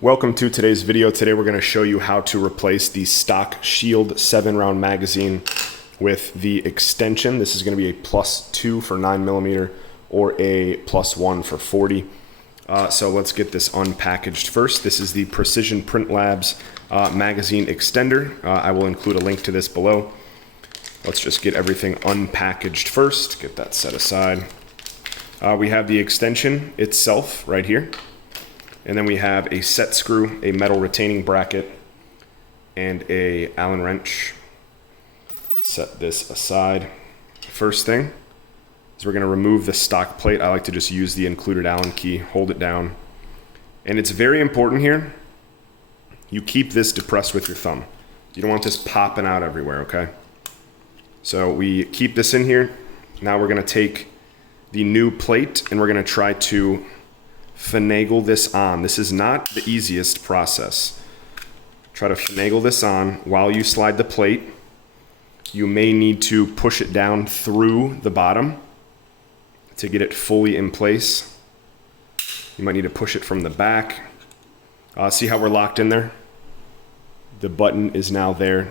Welcome to today's video. Today we're going to show you how to replace the stock Shield 7-round magazine with the extension. This is going to be a +2 for 9mm or a +1 for 40. So let's get this unpackaged first. This is the Precision Print Labs magazine extender. I will include a link to this below. Let's just get everything unpackaged first. Get that set aside. We have the extension itself right here. And then we have a set screw, a metal retaining bracket, and a Allen wrench. Set this aside. First thing is we're going to remove the stock plate. I like to just use the included Allen key, hold it down. And it's very important here, you keep this depressed with your thumb. You don't want this popping out everywhere, okay? So we keep this in here. Now we're going to take the new plate and we're going to try to finagle this on. This is not the easiest process. Try to finagle this on while you slide the plate. You may need to push it down through the bottom to get it fully in place. You might need to push it from the back. See how we're locked in there? The button is now there.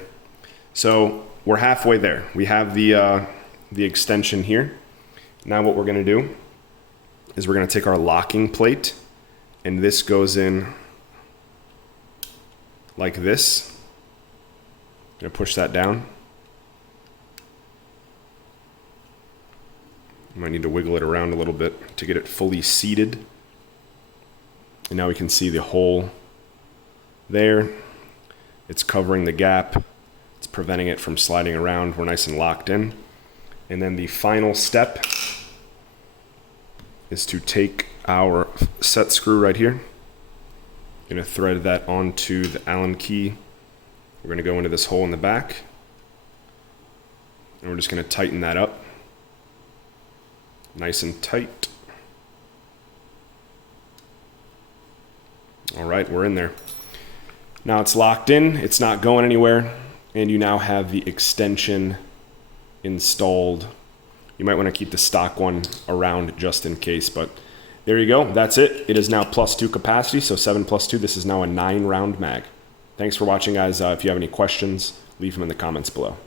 So we're halfway there. We have the extension here. Now what we're going to do is we're going to take our locking plate, and this goes in like this. I'm going to push that down. You might need to wiggle it around a little bit to get it fully seated. And now we can see the hole there. It's covering the gap. It's preventing it from sliding around. We're nice and locked in. And then the final step is to take our set screw right here. Going to thread that onto the Allen key. We're going to go into this hole in the back. And we're just going to tighten that up. Nice and tight. All right, we're in there. Now it's locked in. It's not going anywhere. And you now have the extension installed. You might want to keep the stock one around just in case, but there you go. That's it. It is now +2 capacity, so 7 + 2. This is now a 9-round mag. Thanks for watching, guys. If you have any questions, leave them in the comments below.